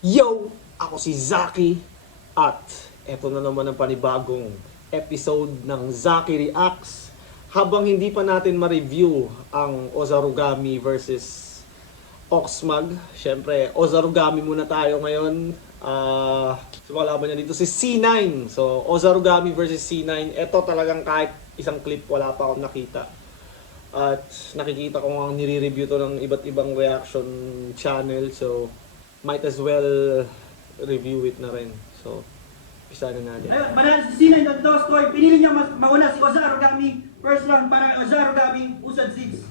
Yo! Ako si Zaki at eto na naman ang panibagong episode ng Zaki Reacts. Habang hindi pa natin ma-review ang Ozarugami versus Oxmag, syempre Ozarugami muna tayo ngayon. Sumalaban niya dito si C9. So Ozarugami versus C9. Eto talagang kahit isang clip wala pa akong nakita. At nakikita ko nga nire-review to ng iba't ibang reaction channel. So might as well review it na rin. So, isa na natin. Ayun, manalo si Sinay ng Dostoy. Pinili niya mas mauna si Ozarugami. First round para Ozarugami, Usad 6.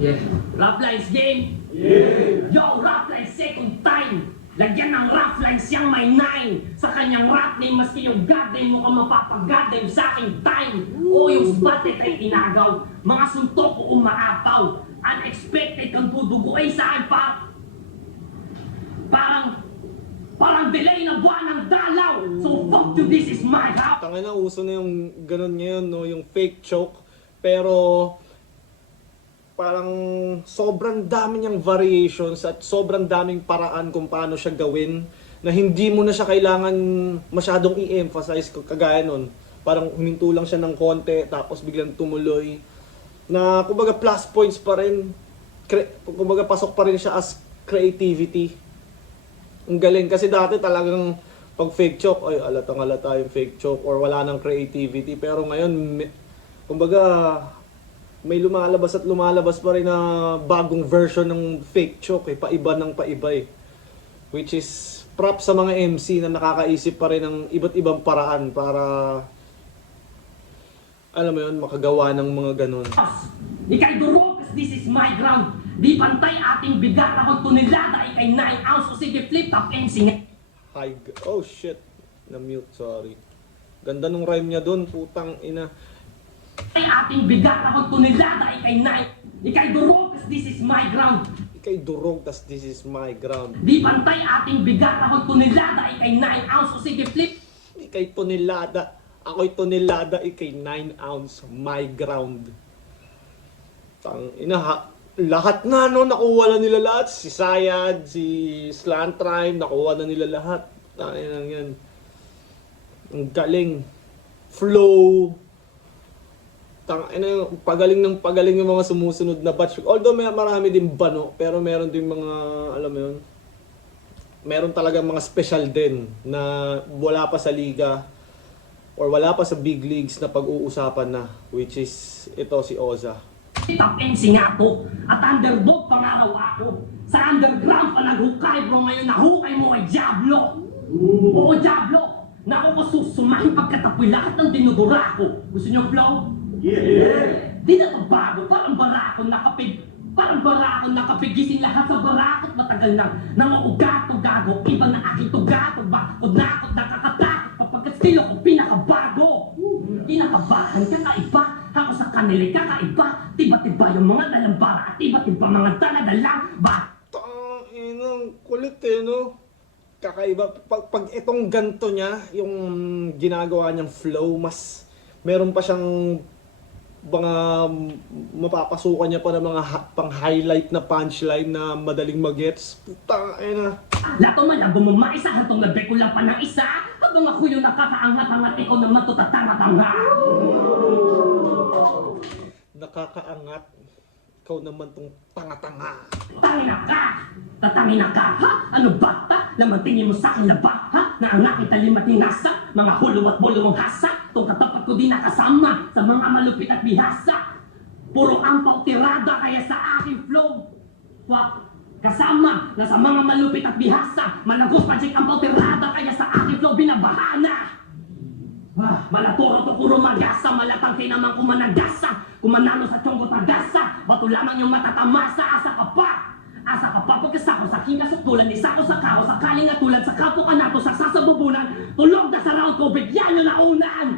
Yeah. Rough lines game! Yeah! Yo, rough lines second time! Lagyan ng rough lines siyang may 9 sa kanyang rap name, maski yung god name mo ka mapapag-god name sa aking time. O yung spotted ay inagaw, mga suntok o umaapaw. Unexpected kang dudugo ay saan pa? Parang delay na buwan ng dalaw. So fuck you, this is my rap. Tangina, uso na yung ganun ngayon, no? Yung fake choke. Pero parang sobrang dami niyang variations at sobrang daming paraan kung paano siya gawin na hindi mo na siya kailangan masyadong i-emphasize kagaya nun. Parang huminto lang siya ng konti tapos biglang tumuloy. Na kumbaga plus points pa rin. Kumbaga pasok pa rin siya as creativity. Ang galing kasi dati talagang pag fake choke, ay alatang alata yung fake choke or wala nang creativity. Pero ngayon, kumbaga may lumalabas at lumalabas pa rin na bagong version ng fake choke eh. Paiba ng paiba eh. Which is props sa mga MC na nakakaisip pa rin ng iba't ibang paraan para alam mo yun, makagawa ng mga ganun. Ikay duro, cause this is my ground. Di pantay ating bigat, ako'y tunilada, ikay 9 ounce. O sige, flip top MC. Oh shit, na-mute, sorry. Ganda nung rhyme niya dun, putang ina. Ay ating bigat, ako'y tunilada, ikay 9. Ikay duro, cause this is my ground. Ikay durog, tas this is my ground. Di pantay ating bigat, ako'y tunilada, ikay 9 ounce. O sige, flip. Ikay tonelada, ako'y tonelada, ikay 9 ounce, my ground. Tang ina ha. Lahat na no, nakuha na nila lahat. Si Sayad, si Slantrime, nakuha na nila lahat. Tangin lang yan. Ang galing. Flow. Tangina, pagaling yung mga sumusunod na batch. Although may marami din bano, pero meron din mga, alam mo yun, meron talagang mga special din na wala pa sa liga or wala pa sa big leagues na pag-uusapan na, which is ito si Oza. Top MC nga to, at underdog pangaraw ako. Sa underground pa naghukay bro, ngayon nahukay mo ay Diablo. Oo, Diablo. Naku ko susumahin pagkatapoy lahat ng dinudura ko. Gusto niyo flow? Yeah! Di na to bago, parang barakon nakapigising lahat sa barakot. Matagal nang nanguugat o gago. Iba na aking tugat o bakod nakakatakot. Kapag estilo ko pinakabago. Kinakabahan ka kaiba. Ako sa kanila kakaiba. Tiba-tiba yung mga dalambara at tiba-tiba mga daladalang ba? Inang kulit eh, no? Kakaiba. Pag itong ganto niya, yung ginagawa niyang flow, mas meron pa siyang mga mapapasukan niya pa ng mga pang-highlight na punchline na madaling magets. Puta, na. Lato malabo mo maisa hantong labi ko lang pa ng isa. Habang ako yung nakakaangat-angat, ikaw naman to tatanga-tanga. Nakakaangat. Ikaw naman tong tanga-tanga. Tatangina ka, ha? Ano ba? Laman tingin mo sa akin na ba? Ha? Na ang aking talimat ni nasa, mga hulo at bolo mong hasa. Itong katapat ko din nakasama sa mga malupit at bihasa. Puro ampaw tirada kaya sa aking flow. Wak, kasama na sa mga malupit at bihasa. Malagos pa check ampaw tirada kaya sa aking flow binabahana. Malatoro to puro magasa, malatang kinamang kumanagasa. Kumanano sa tiyonggo tagasa, bato lamang yung matatamasa, asa ka pa pagkasako sa kingasok tulad ni Sako sa kao, sakaling at tulad sa kapo ka nato, saksa sa bubunan, tulog na sa round ko, bigyan nyo na unan!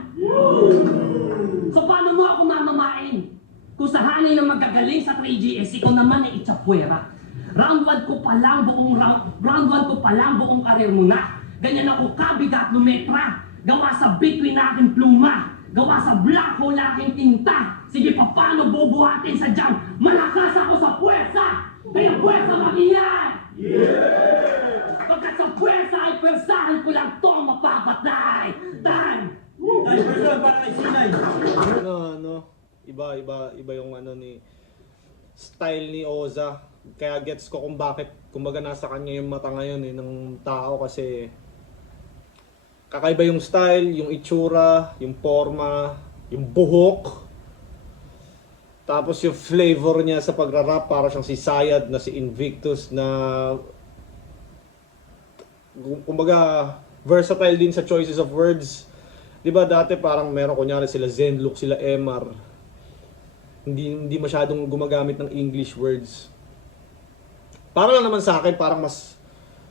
So paano mo ako mamamain? Kung sa hanay na magagaling sa 3GS, ikaw naman ay itsapuera. Round 1 ko pa lang buong karir mo na. Ganyan ako kabigat lumetra. Gawa sa between aking pluma. Gawa sa black hole aking tinta. Sige pa paano bubuhatin sa jam? Malakas ako sa puwersa! Kaya puwersa makiyan! Yeah! Pinapersahan ko lang to mapapatay! Time! Ay, first round para kay Sinay. Iba yung ni style ni Oza. Kaya gets ko kung bakit, kumbaga nasa kanya yung mata ngayon ng tao kasi kakaiba yung style, yung itsura, yung forma, yung buhok. Tapos yung flavor niya sa pagrarap para siyang si Sayad na si Invictus na kumbaga versatile din sa choices of words. 'Di ba dati parang meron kunyari sila Zenlook, sila Emar. Hindi masyadong gumagamit ng English words. Para lang naman sa akin, parang mas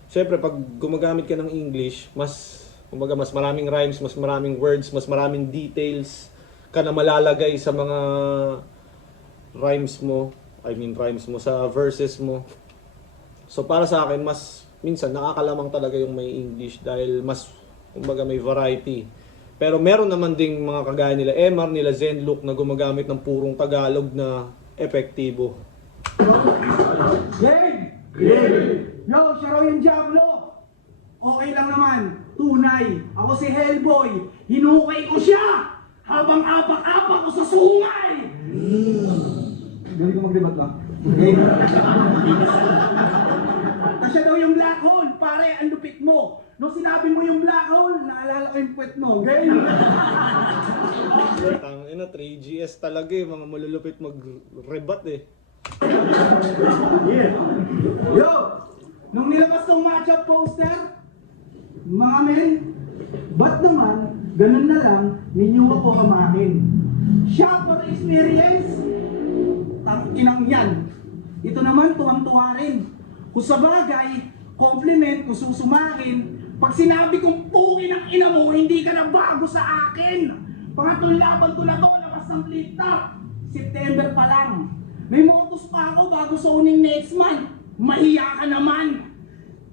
syempre pag gumagamit ka ng English, kumbaga mas maraming rhymes, mas maraming words, mas maraming details ka na malalagay sa mga rhymes mo sa verses mo. So para sa akin, mas minsan nakakalamang talaga yung may English dahil mas kumbaga may variety. Pero meron naman ding mga kagaya nila Emar, nila Zenlook na gumagamit ng purong Tagalog na epektibo. Game! Yo, siya raw yung Diablo. Okay lang naman, tunay. Ako si Hellboy. Hinukay ko siya habang apak-apak ko sa sungay. Galing ko mag-debat ba? Game. Siya daw yung black hole. Pare, ang lupit mo. Nung sinabi mo yung black hole, naalala ko yung puwet mo. Game. Tangina, 3GS talaga mga malulupit mag-rebat Yo! Nung nilabas tong matchup poster, mga men, ba't naman, ganun na lang, ninyo ako kamakin. Shopper experience, tang-inang yan. Ito naman, tuwang-tuwa rin. Kung sa bagay, compliment, kung susumakin, pag sinabi kong pukin ang ina mo, hindi ka na bago sa akin. Pangatlong laban ko na to, labas ng flip top. September pa lang. May motos pa ako bago zoning next month. Mahiya ka naman.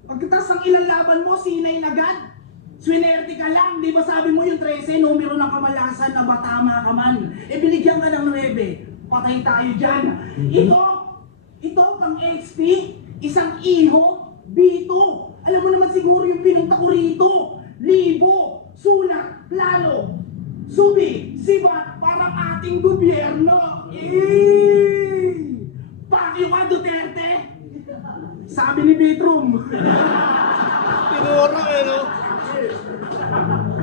Pagkatas ng ilang laban mo, sinay na agad. Swinerte ka lang, di ba sabi mo yung 13, numero ng kamalasan na batama ka man. E binigyan ka ng 9, patay tayo dyan. Ito pang XP, isang iho, bito. Alam mo naman siguro yung pinunta ko rito. Libo, sulat, plano, subi, sibat, parang ating gobyerno. Pakyo ka, Duterte! Sabi ni Bitrum. Minura no?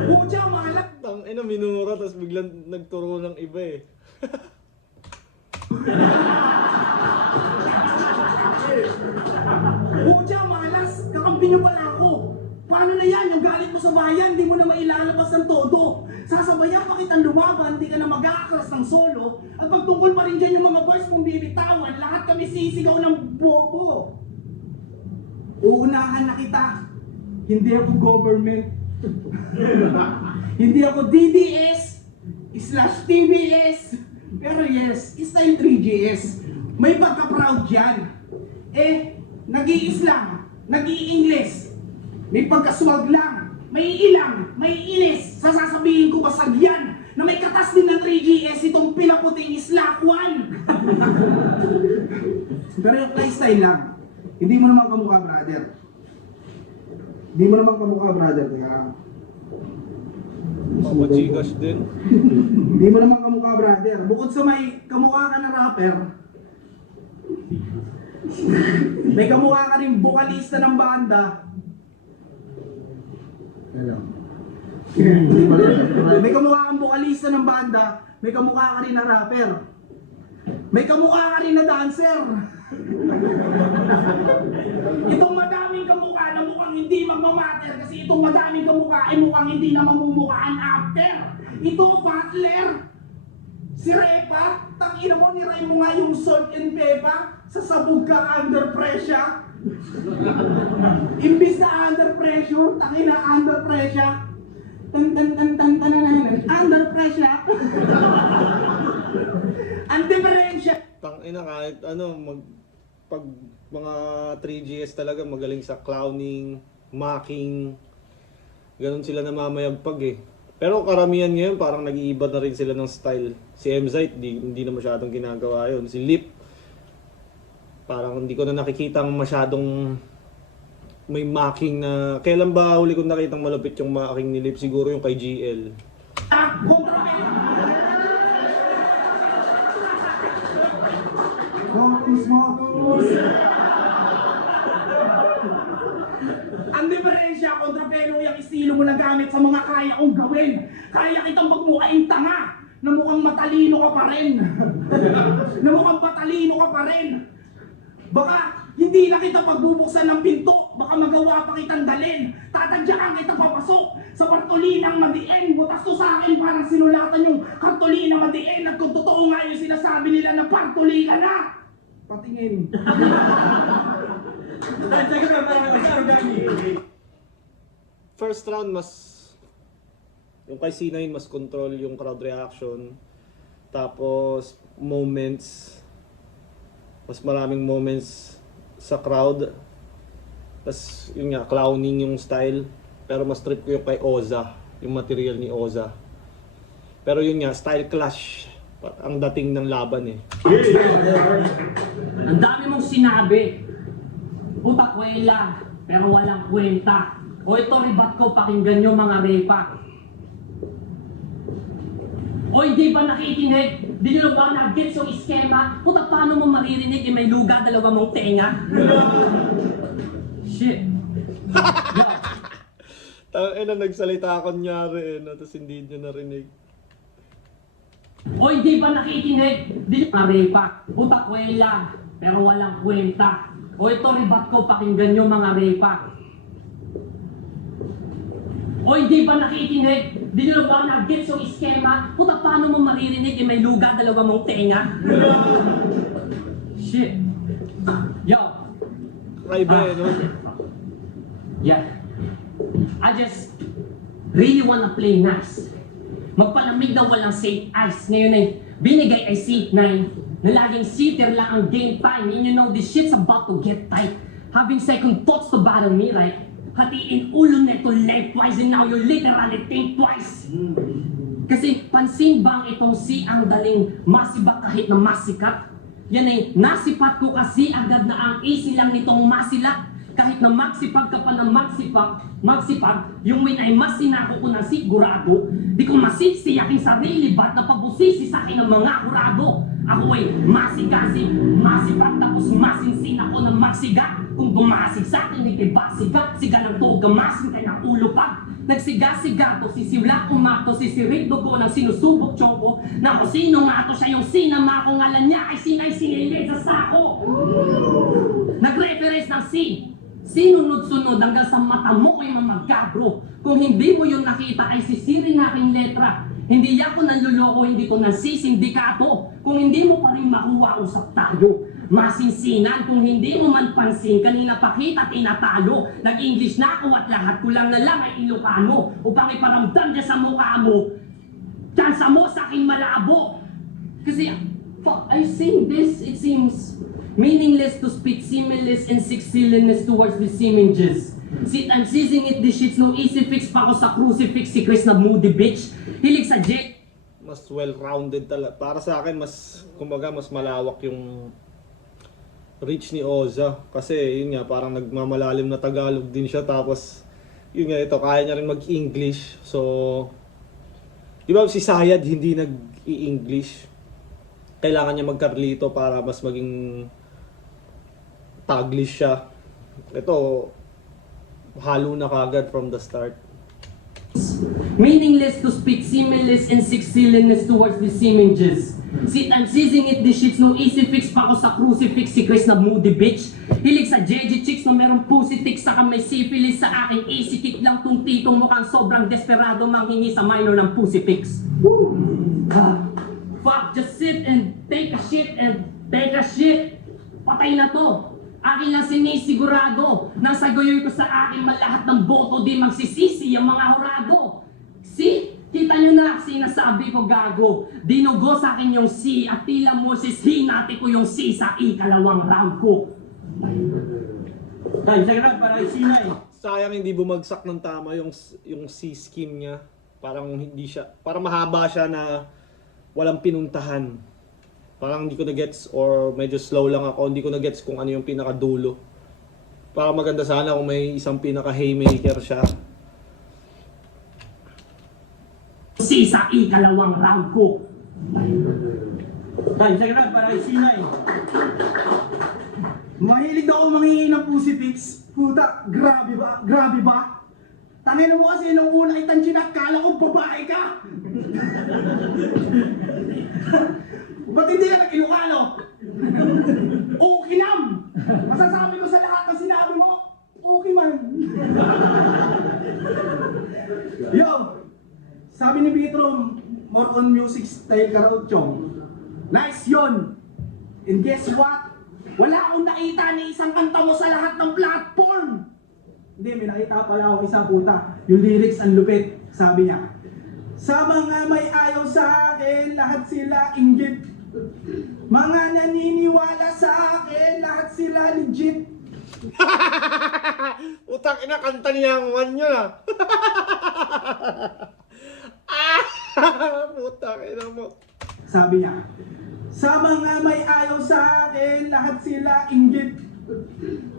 Pucha, malat. Tangina, minura, tapos biglang nagturo ng iba Pucha, malas. Kakampi niyo pala ako. Paano na yan? Yung galit mo sa bayan, di mo na mailalabas ng todo. Sasabayan pa kitang lumaban, di ka na mag-aaklas ng solo. At pagtungkol pa rin dyan yung mga boys mong bibitawan, lahat kami sisigaw ng bobo. Uunahan na kita. Hindi ako government. Hindi ako DDS/TBS. Pero yes, it's time 3GS. May pagka-proud dyan. Nag-i-Islam, nag-i-English. May pagkaswag lang, may ilang, may inis. Sasasabihin ko basag yan na may katas din ng 3GS itong pinaputing islakwan. Pero yung style lang. Hindi mo naman kamukha, brother. Teka. Papachikas din. Hindi mo naman kamukha, brother. Bukod sa may kamukha ka na rapper, may kamukha ka rin vokalista ng banda. Hello. May kamukha kang vokalista ng banda, may kamukha ka rin na rapper. May kamukha ka rin na dancer. Itong madaming kamukha na mukhang hindi magmamatter kasi itong madaming kamukha ay mukhang hindi na mamumukhaan after. Ito, Butler. Si Repa, tangina mo, niray mo nga yung salt and pepper sa sabog ka under pressure. Imbis na under pressure, tangina under pressure. Under pressure. Ang diferensya. Tangina, kahit pag mga 3GS talaga magaling sa clowning, mocking, ganun sila namamayagpag Pero karamihan ngayon parang nag-iiba na rin sila ng style. Si Mzite, hindi na masyadong ginagawa yun. Si Lip, parang hindi ko na nakikita masyadong may marking na... Kailan ba huli kong nakitang malupit yung marking ni Lip? Siguro yung kay GL. Kontrapelo! Motus! Ang diferensya, kontrapelo yung estilo mo na gamit sa mga kaya kong gawin. Kaya kitang magmukhaing tanga na mukhang matalino ka pa rin. Na mukhang matalino ka pa rin. Baka hindi na kita pagbubuksan ng pinto. Baka magawa pa kitang dalin. Tatadyakan kita papasok sa kartolinang madiin. Butas to sa akin parang sinulatan yung kartolinang madiin. At kung totoo nga yung sinasabi nila na partuli ka na. Patingin. First round, yung kay C9 mas control yung crowd reaction. Tapos moments, mas maraming moments sa crowd. Tapos yun nga, clowning yung style. Pero mas trip ko yung kay Oza, yung material ni Oza. Pero yun nga, style clash ang dating ng laban eh. Ang dami mong sinabi. Puta kwela, pero walang kwenta. O ito, ribat ko, pakinggan nyo mga repa. O hindi ba nakikinig? Di nyo ba nag-gets yung iskema? Puta, paano mo maririnig may luga, dalawa mong tenga? Shit. Yo. Tangina, nagsalita ako nyari tapos hindi nyo narinig. O hindi ba nakikinig? Di nyo repa. Puta kwela, pero walang kwenta. O ito, ribat ko, pakinggan nyo mga repa. O hindi ba nakikinig? Di nyo ba nag-gets yung iskema? Puta, paano mo maririnig may luga, dalawa mong tenga? Shit. Yo. Kaiba no? Yeah. I just really wanna play nice. Magpalamig na walang safe ice. Ngayon ay binigay ay C9 na laging sitter lang ang game time. And you know this shit's about to get tight. Having second thoughts to battle me, right? Hatiin ulo neto lengthwise and now you literally think twice. Kasi pansin bang itong si ang daling masibak kahit na masikat? Yan ay nasipat ko kasi agad na ang easy lang nitong masilat. Kahit na magsipag ka pa ng magsipag, yung win ay mas sinako ko ng sigurado. Di ko masisi aking sarili ba't napabusisi sa akin ng mga kurado. Ako ay masigasi, masipag tapos masinsin ako ng magsiga. Kung gumasig sa akin, ikibasiga, siga ng tuog gamasin kaya ulo pag. Nagsiga-siga to, sisiwla kumato, sisirig dugo ng sinusubok choco. Na kung sino nga to siya yung sinama ko ngalan niya ay sinay sinilid sa sako. Nag-reference ng C. Sinunod-sunod hanggang sa mata mo ko'y mamagkabro. Kung hindi mo yung nakita ay sisirin na aking letra. Hindi ako nanluloko, hindi ko nansisindikato. Kung hindi mo pa rin makuha, usap tayo. Masinsinan, kung hindi mo man pansin, kanina pa kita tinatalo. Nag-English na ako at lahat ko lang na lang ay Ilocano. Upang iparamdam niya sa mukha mo. Tsansa mo sa aking malabo. Kasi, fuck, I sing this, it seems meaningless to speak similes and six-silliness towards the images. Sit and seizing it, this shit's no easy fix pa ako sa crucifix, si Chris na moody bitch. Hilig sa jet. Mas well-rounded talaga. Para sa akin, kumbaga, mas malawak yung reach ni Oza. Kasi, yun nga, parang nagmamalalim na Tagalog din siya. Tapos, yun nga, ito, kaya niya rin mag-English. So, di ba si Sayad hindi nag-i-English? Kailangan niya mag-Carlito para mas maging Taglish siya. Ito, halo na kagad from the start. Meaningless to speak similes and six-silliness towards the images. Sit and seizing it, this shit's no easy fix pa ako sa crucifix, si Chris na moody bitch. Hilig sa JJ chicks na merong pussy tick, saka may syphilis sa aking easy kick lang tong titong mukhang sobrang desperado manghingi sa minor ng pussy pics. Fuck, just sit and take a shit and take a shit. Patay na to. Akin lang sinisigurado. Nang sagoyoy ko sa akin malahat ng boto, di magsisisi ang mga hurado. See? Kita nyo na sinasabi ko gago. Dinugo sa akin yung C at tila mo hinati ko yung C sa ikalawang round ko. Time, second round para kay Sinay. Sayang hindi bumagsak ng tama yung C scheme niya. Parang hindi siya, parang mahaba siya na walang pinuntahan. Parang hindi ko na gets or medyo slow lang ako, hindi ko na gets kung ano yung pinakadulo. Baka maganda sana kung may isang pinaka-haymaker siya. Sa ikalawang round ko. Time, second round para kay C9. Mahilig daw ako manghingi ng pussy pics. Puta, grabe ba? Grabe ba? Tangin mo kasi nung una kitang chinat, kala ko babae ka. Ba't hindi ka nag-Ilocano? Okay nam! Masasabi ko sa lahat ng sinabi mo, okay man. Yo! Sabi ni Petro, more on music style ka raw, Chong. Nice yun! And guess what? Wala akong nakita ni isang kanta mo sa lahat ng platform! Hindi, may nakita pala ako isa, puta. Yung lyrics ang lupit. Sabi niya, sa mga may ayaw sa akin, lahat sila inggit. Mga naniniwala sa akin, lahat sila legit. Utang ina, kanta niya ang one yun ah. Putang ina mo. Sabi niya, sa mga may ayaw sa akin, lahat sila inggit.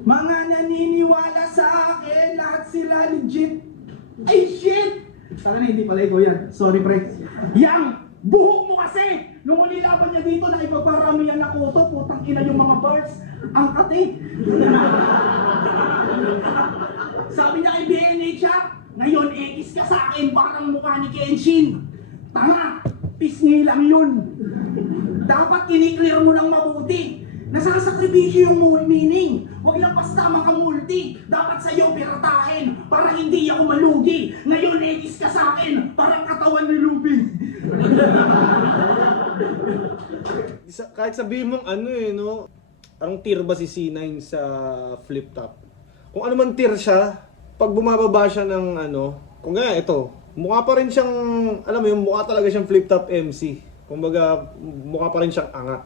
Mga naniniwala sa akin, lahat sila legit. Ay shit! Saka na, hindi pala ikaw yan. Sorry pre. Yang! Buhok mo kasi! Nung unilaban niya dito na ipaparamihan na kuto, putang ina yung mga bars. Ang kati. Sabi niya kay BNH siya, ngayon X ka sa akin parang mukha ni Kenshin. Tanga! Pisngi lang yun. Dapat kiniklear mo ng mabuti. Nasasakripisyo yung meaning. Huwag lang basta makamulti. Dapat sa'yo piratahin para hindi ako malugi. Ngayon edis ka sa akin parang katawan ni Luby. Kahit sabihin mong ano eh, no? Parang tier ba si C9 sa flip top? Kung ano man tier siya, pag bumababa siya ng ano, kung gaya ito, mukha pa rin siyang, alam mo yung mukha talaga siyang flip top MC. Kumbaga, mukha pa rin siyang angat.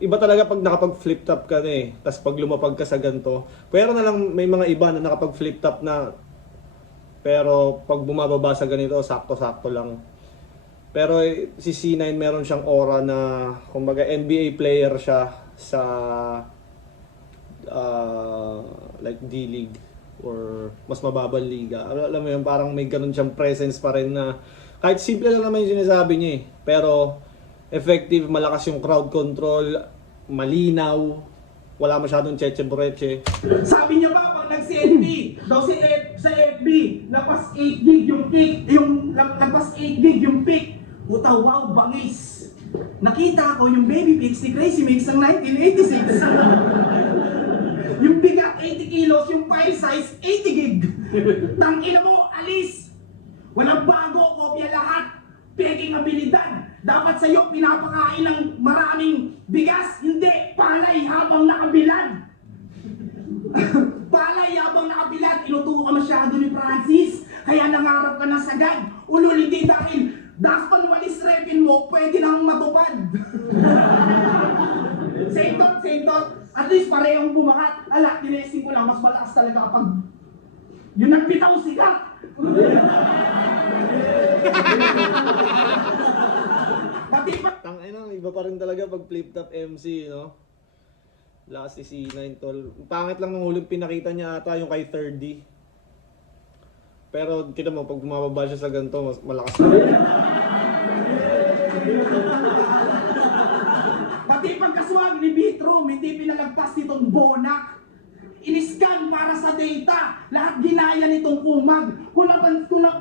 Iba talaga pag nakapag-flip top ka na eh. Tapos pag lumapag ka sa ganito. Pero na lang may mga iba na nakapag-flip top na. Pero pag bumababa sa ganito, sakto-sakto lang. Pero si C9 meron siyang aura na, kumbaga NBA player siya sa like D-League or mas mababang liga. Alam mo yun, parang may ganun siyang presence pa rin na kahit simple lang naman yung sinasabi niya eh. Pero effective, malakas yung crowd control, malinaw, wala masyadong cheche-breche. Sabi niya ba, pag nag-CNB, daw sa FB, lapas 8 gig yung kick, yung lapas 8 gig yung pick. Puta, wow, bangis. Nakita ko yung baby pics ni Crazy Mix ng 1986. Yung bigat 80 kilos, yung file size 80 gig. Tangina mo, alis. Walang bago, kopya lahat. Peking abilidad. Dapat sa'yo pinapakain ng maraming bigas. Hindi, palay habang nakabilad. Palay habang nakabilad. Inutuko ka masyado ni Francis. Kaya nangarap ka na sagad. Ulul, hindi dahil daspan walis repin mo, pwede nang matupad. Same thought. At least parehong bumakat. Ala, tinesting ko lang, mas malakas talaga kapag yun nagbitaw sigat. Pati pa. Tangina, iba pa rin talaga pag flip top MC, no? Last si C9 tol. Pangit lang ng huling pinakita niya ata yung kay 3D. Pero kita mo, pag bumababa siya sa ganito, mas malakas na. Pati pagkaswag ni Bitro, hindi pinalagpas nitong Bonak. Iniscan para sa data. Lahat ginaya nitong kumag. Kung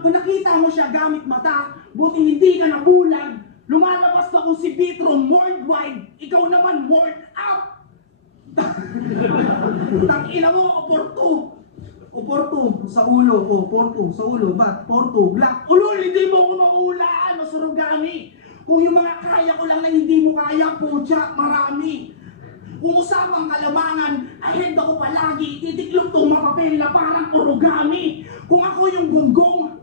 nakita mo siya gamit mata, buti hindi ka nabulag. Lumalabas na kung si Bitro worldwide, ikaw naman world up. Tangina mo, Oporto sa ulo, Porto sa ulo, bat, Porto, Glock. Ulol, hindi mo ko makulaan, masurugami. Kung yung mga kaya ko lang na hindi mo kaya, putya, marami. Kung usamang kalamangan, ahead ako palagi, titiklop tong mapapel na parang origami. Kung ako yung gunggong,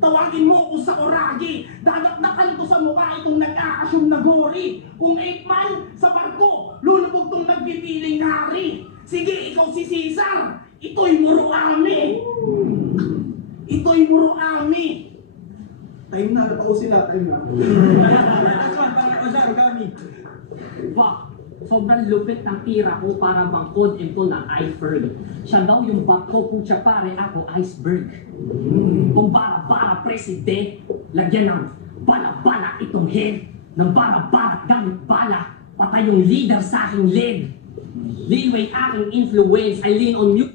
tawagin mo ako sa oragi. Dadakdakan to sa mukha itong nag-aasyong na gori. Kung 8 man sa barko, lulubog tong nagpipiling hari. Sige, ikaw si Caesar. Ito'y Muruami. Time na, napako sila, time na. Last one para kay Ozar Gami. Fuck. Sobrang lupit ng tira ko para bang code ito ng iceberg. Siya daw yung bako, pucha pare, ako iceberg. Kung bara-bara president, lagyan ng bala-bala itong head. Ng bara-bara gamit bala, patay yung leader sa aking leg. Leeway aking influence, I lean on mute.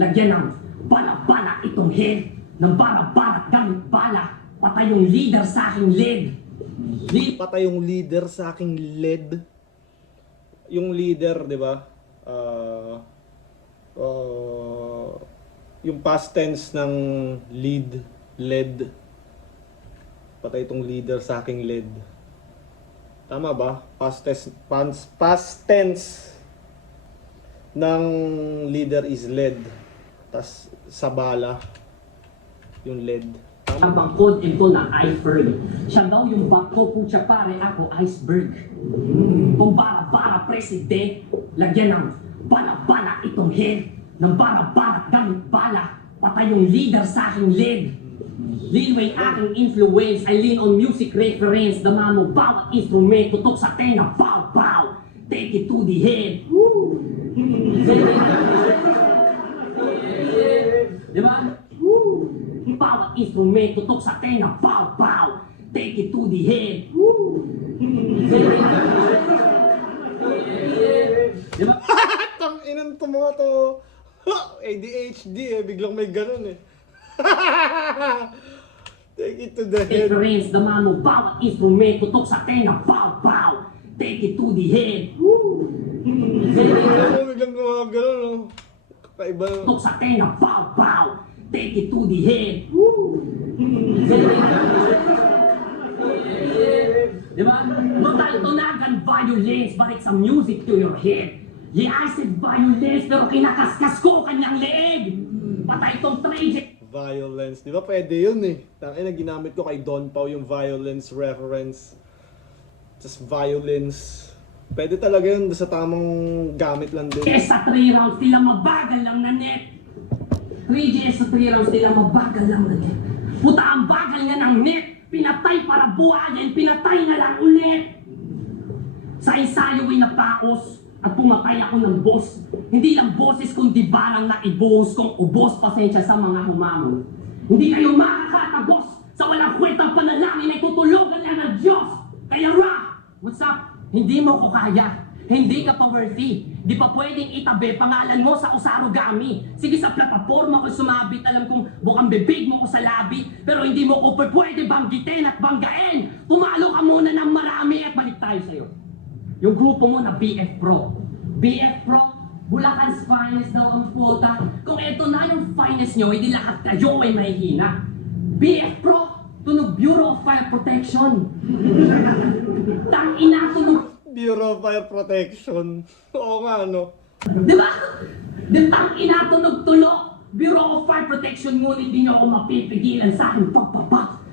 Lagyan ng bala-bala itong head. Ng bara-bara gamit bala, patay yung leader sa aking leg. Patay yung leader sa aking lead. Yung leader, di ba? Yung past tense ng lead, led. Patay itong leader sa aking led. Tama ba? Past tense ng leader is led. Tas sa bala, yung led. Ang bangkod ito ng iceberg. Siya daw yung bako, pucha pare, ako iceberg. Kung bara-bara president, lagyan ng bala-bala itong head. Ng bara-bara gamit bala, patay yung leader sa aking leg. Leeway aking influence, I lean on music reference. Dama mo bawat instrument, tutok sa tenga, pow-pow. Take it to the head. Di ba? Bawat instrument, tutok sa tenga, pow-pow. Take it to the head. Di ba? Tang inan to mga to. ADHD biglang may ganun eh. Take it to the head. Reference, dama mo bawat instrument, tutok sa tenga, pow-pow. Take it to the head. Biglang gumagano, no? Kakaiba. Tutok sa tenga, pow-pow. Take it to the head. Diba? Brutal tunagan violence, balik sa music to your head. Yeah, I said violence, pero kinakaskas ko kanyang leeg. Patay tong tragic. Violence. Di ba pwede yun eh? Tangina, ginamit ko kay Don Pao yung violence reference. Just violence. Pwede talaga yun sa tamang gamit lang din. Sa 3 rounds, sila mabagal lang na net. 3GS sa 3 rounds, sila mabagal lang na net. Puta, ang bagal nga ng net. Pinatay para buhayin, pinatay na lang ulit. Sa ensayo ay napaos at pumatay ako ng boss. Hindi lang boses kundi barang na ibuhos kong ubos. Pasensya sa mga humamon. Hindi kayo makakatagos sa walang kwentang panalangin ay tutulugan lang ng Diyos. Kaya Ra, what's up? Hindi mo ko kaya. Hindi ka pa worthy. Di pa pwedeng itabi pangalan mo sa Osarogami. Sige sa plataforma ko sumabit. Alam kong bukang bibig mo ko sa labi. Pero hindi mo ko pwede banggitin at banggain. Pumalo ka muna ng marami at balik tayo sa'yo. Yung grupo mo na BF Pro. BF Pro, Bulacan's finest daw ang quota. Kung eto na yung finest nyo, hindi lahat kayo ay mahihina. BF Pro, tunog Bureau of Fire Protection. Tangina, tunog Bureau of Fire Protection. Oo nga, no? Di ba? Di tangina, tunog-tulo. Bureau of Fire Protection, ngunit di nyo ako mapipigilan sa aking pagpapak.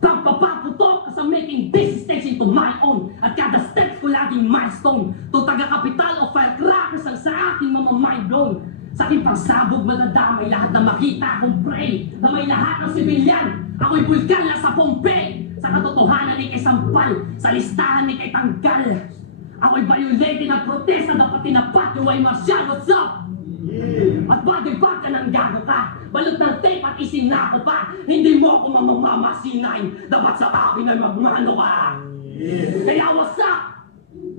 Pagpapaputok as I'm making this stage into my own. At kada steps ko laging milestone. Itong taga-kapital o firecrackers ang sa akin mamamind blown. Sa aking pagsabog, madadamay lahat na makita akong prey. Damay lahat ng sibilyan. Ako'y bulkan lang sa Pompey. Sa katotohanan ni kay Sampal, sa listahan ni kay Tanggal. Ako'y violated ng protesta, dapat tinapat yung ay Marshall, what's up? At body bag ka ng gago ka, balot ng tape at isinako pa. Hindi mo ako mamamamasinain, dapat sa akin ay magmano ka. Kaya what's up?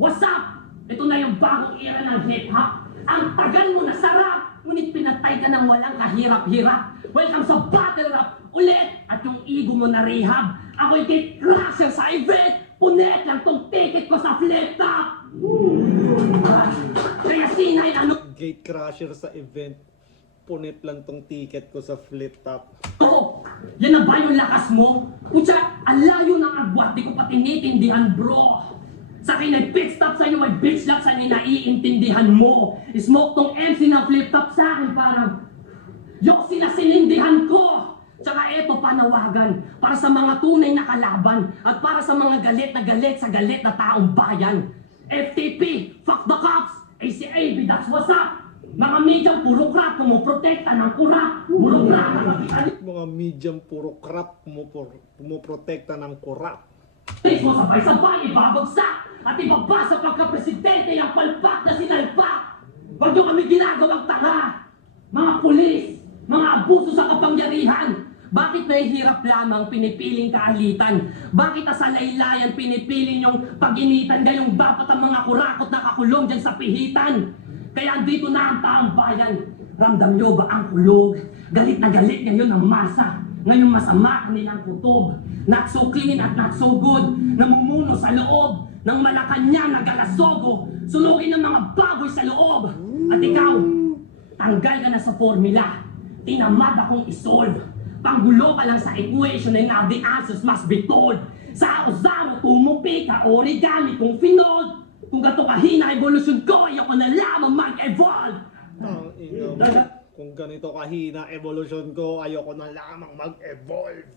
What's up? Ito na yung bagong era ng hip-hop. Ang tagal mo na sarap, ngunit pinatay ka ng walang kahirap-hirap. Welcome sa battle rap ulit at yung ego mo na rehab. Ako'y gate crusher sa event. Punet lang tong ticket ko sa flip top. Kaya sinay ano? Gate crusher sa event. Punit lang tong ticket ko sa flip top. Oh, yan na ba yung lakas mo? Kutsa, alayo ng agwat, di ko pa tinitindihan bro. Sa akin ay pit stop, sa'yo ay bitch lap, saan naiintindihan mo? Smoke tong MC ng flip top sa akin parang yung sinasinindihan ko. Tsaka eto panawagan para sa mga tunay na kalaban at para sa mga galit sa galit na taong bayan. FTP, fuck the cops, ACAB, that's what's up. Mga medyang puro crap, pumuprotekta ng kurap. Puro crap, Mga medium puro crap, pumuprotekta ng kurap. Pulis mo sabay-sabay ibabagsak at ibaba sa pagka-presidente ang palpak na sinalpak. Huwag niyo kami ginagawang tanga. Mga pulis, mga abuso sa kapangyarihan. Bakit nahihirap lamang pinipiling kaalitan? Bakit sa laylayan pinipiling yung pag-initan gayong dapat ang mga kurakot na kakulong dyan sa pihitan? Kaya andito na ang taong bayan. Ramdam nyo ba ang kulog? Galit na galit ngayon ang masa. Ngayon masama ang nilang kutob. Not so clean at not so good. Namumuno sa loob ng Malacanang na galasogo. Sunugin ng mga baboy sa loob. At ikaw, tanggal ka na sa formula. Tinamad akong isolve. Panggulo ka lang sa equation and now the answers must be told. Sa Ozaro, tumupi ka, origami kung finold. Kung gato kahina evolution ko, ayoko na lamang mag-evolve. Kung ganito kahina evolution ko, ayoko na lamang mag-evolve.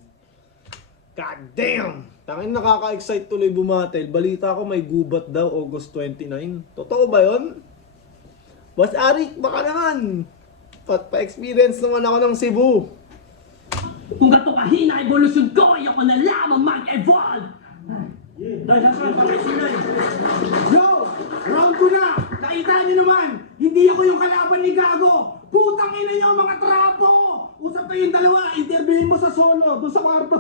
God damn! Tangin, nakaka-excite tuloy bumatel. Balita ko may gubat daw August 29. Totoo ba yun? Boss Arik, baka naman. Pa-experience naman ako ng Cebu. Kung gato kahina evolution ko, ayoko na lamang mag-evolve. Yo! Round 2 na! Nakita niyo naman! Hindi ako yung kalaban ni Gago! Putang ina niyo mga trapo! Usap kayong dalawa, interviewin mo sa solo, doon sa kwarto.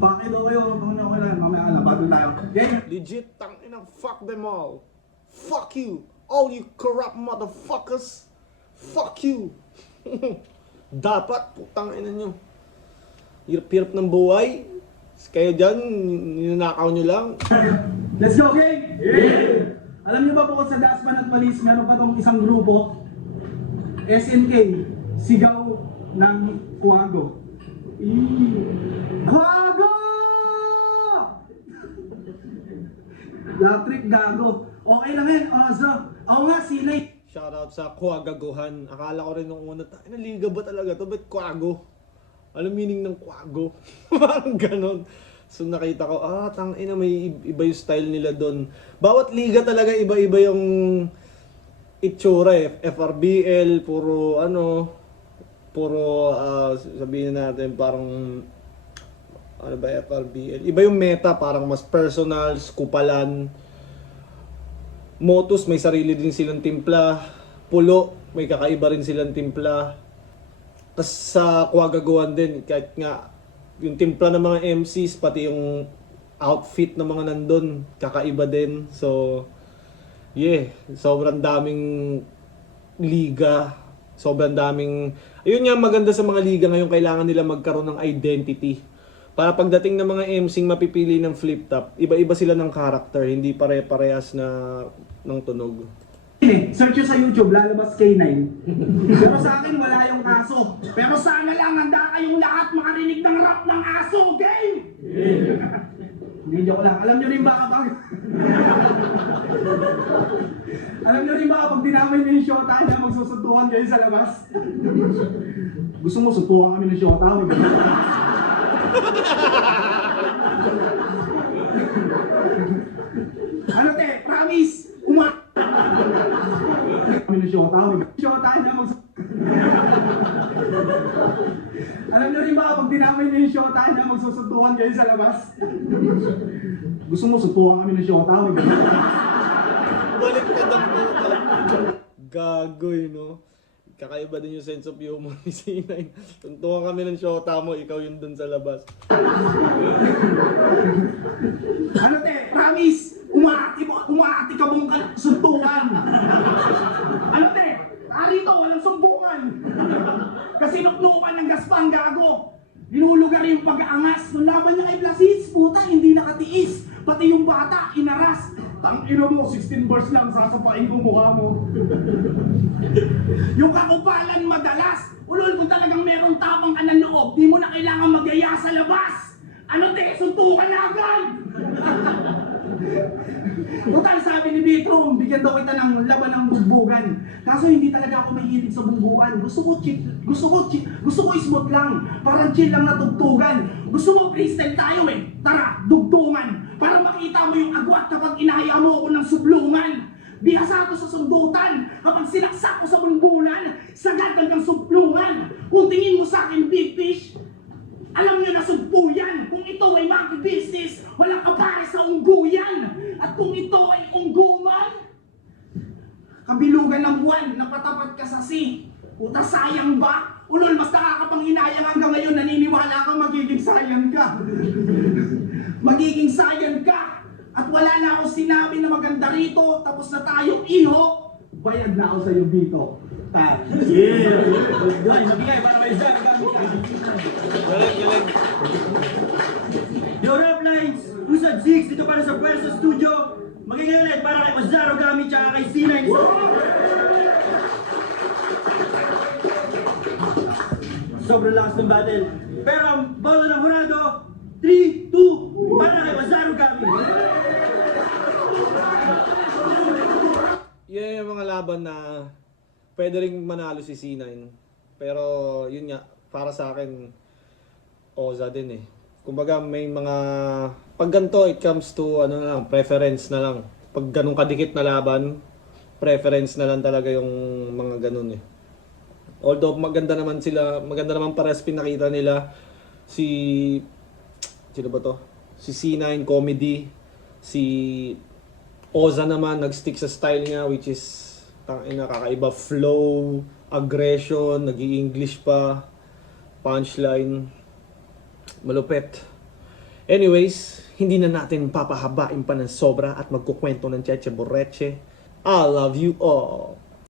Bakit daw kayo? Mamaya na, bago tayo. Game! Legit, tangina, fuck them all. Fuck you. All you corrupt motherfuckers. Fuck you. Dapat, putang ina nyo. Hirap-hirap ng buhay. Kayo dyan, ninanakaw nyo lang. Let's go, gang! Yeah! Alam niyo ba bukod sa Dasman at Malis, meron pa tong isang grupo, SNK, Sigaw ng Kuwago. Kuwago! Love trick, gago. Okay lang yan, Ozo. Oo nga, Sinay. Shoutout sa Kuwagaguhan. Akala ko rin nung una, liga ba talaga to? Ba't Kuwago? Ano meaning ng Kuwago? Parang ganon. So nakita ko, tangina, may iba yung style nila doon. Bawat liga talaga iba-iba yung itsura eh. FRBL, puro sabihin natin parang, ano ba FRBL? Iba yung meta, parang mas personal, skupalan. Motus, may sarili din silang timpla. Pulo, may kakaiba rin silang timpla. Tapos sa Kuwagaguhan din, kahit nga yung timpla ng mga MCs, pati yung outfit ng mga nandun, kakaiba din. So, yeah, sobrang daming liga. Sobrang daming... Ayun nga maganda sa mga liga ngayon, kailangan nila magkaroon ng identity. Para pagdating ng mga MCing mapipili ng flip top, iba-iba sila ng character, hindi pare-parehas na ng tunog. Search nyo sa YouTube, lalabas K9. Pero sa akin, wala yung aso. Pero sana lang, handa kayong lahat makarinig ng rap ng aso, game! Hindi, joke lang. Alam nyo rin ba kapag... Alam nyo rin ba kapag dinamay nyo yung shota na magsusuntukan kayo sa labas? Gusto mo suntukan kami ng shota? Ano te, promise, kami ng shota na Alam nyo rin ba kapag dinamay nyo yung shota na magsusuntukan kayo sa labas? Gusto mo suntukan kami ng shota? Balik ka ng puta. Gagoy, no? Kakaiba din yung sense of humor ni C9. Tuntukan kami ng shota mo, ikaw yun dun sa labas. Ano te, promise, umaati ka mong suntukan. Ano te, arito, walang sumbungan. Kasi nuknukan ng gaspang gago. Linulugar yung pag-aangas. Nung laban niya kay Blasis, puta, hindi nakatiis. Pati yung bata, inaras. Tangina mo, 16 bars lang, sasapain ko mukha mo. Yung kakupalan madalas. Ulol, kung talagang merong tapang ka ng loob, di mo na kailangan magaya sa labas. Ano te, suntukan na agad. Total, sabi ni Bitrom, bigyan daw kita ng laban ng bugbugan. Kaso hindi talaga ako mahilig sa bugbugan. Gusto ko smooth lang. Parang chill lang na tugtugan. Gusto mo freestyle tayo eh. Tara, dugtungan. Para makita mo yung agwat kapag inahaya mo ako ng sublungan. Bihasa ko sa sundutan. Kapag sinaksak ko sa bulbulan, sagad hanggang sublungan. Kung tingin mo sa akin big fish, Alam nyo na sugpo yan. Kung ito ay mag-business, walang kapare sa ungguyan. At kung ito ay ungguman, kabilugan ng buwan, napatapat ka sa sea. Puta, sayang ba? Ulol, mas nakakapanghinayang hanggang ngayon, naniniwala kang magiging sayang ka. Magiging sayang ka. At wala na akong sinabi na maganda rito, tapos na tayo, iho. Bayad na ako sa'yo, Bito. Mabigay para kay Zara gamit ka. Galing. Yo, Rap Lines! Usad 6 dito para sa Pwersa Studio. Magiging ulit para kay Ozaro gamit tsaka kay C9. Sobrang lakas ng battle. Pero ang bola ng Jurado, 3, 2, para kay Ozaro gamit. Yan yung mga laban na pwede ring manalo si C9. Pero yun nga, para sa akin, Oza din eh. Kumbaga may mga, pag ganito, it comes to ano na lang, preference na lang. Pag ganun kadikit na laban, preference na lang talaga yung mga ganun eh. Although maganda naman sila, maganda naman parehas pinakita nila. Sino ba to? Si C9 comedy, si Oza naman nag-stick sa style niya, which is kakaiba, flow, aggression, nag-i-English pa, punchline, malupit. Anyways, hindi na natin papahabain pa ng sobra at magkukwento ng Cheche Borreche. I love you all.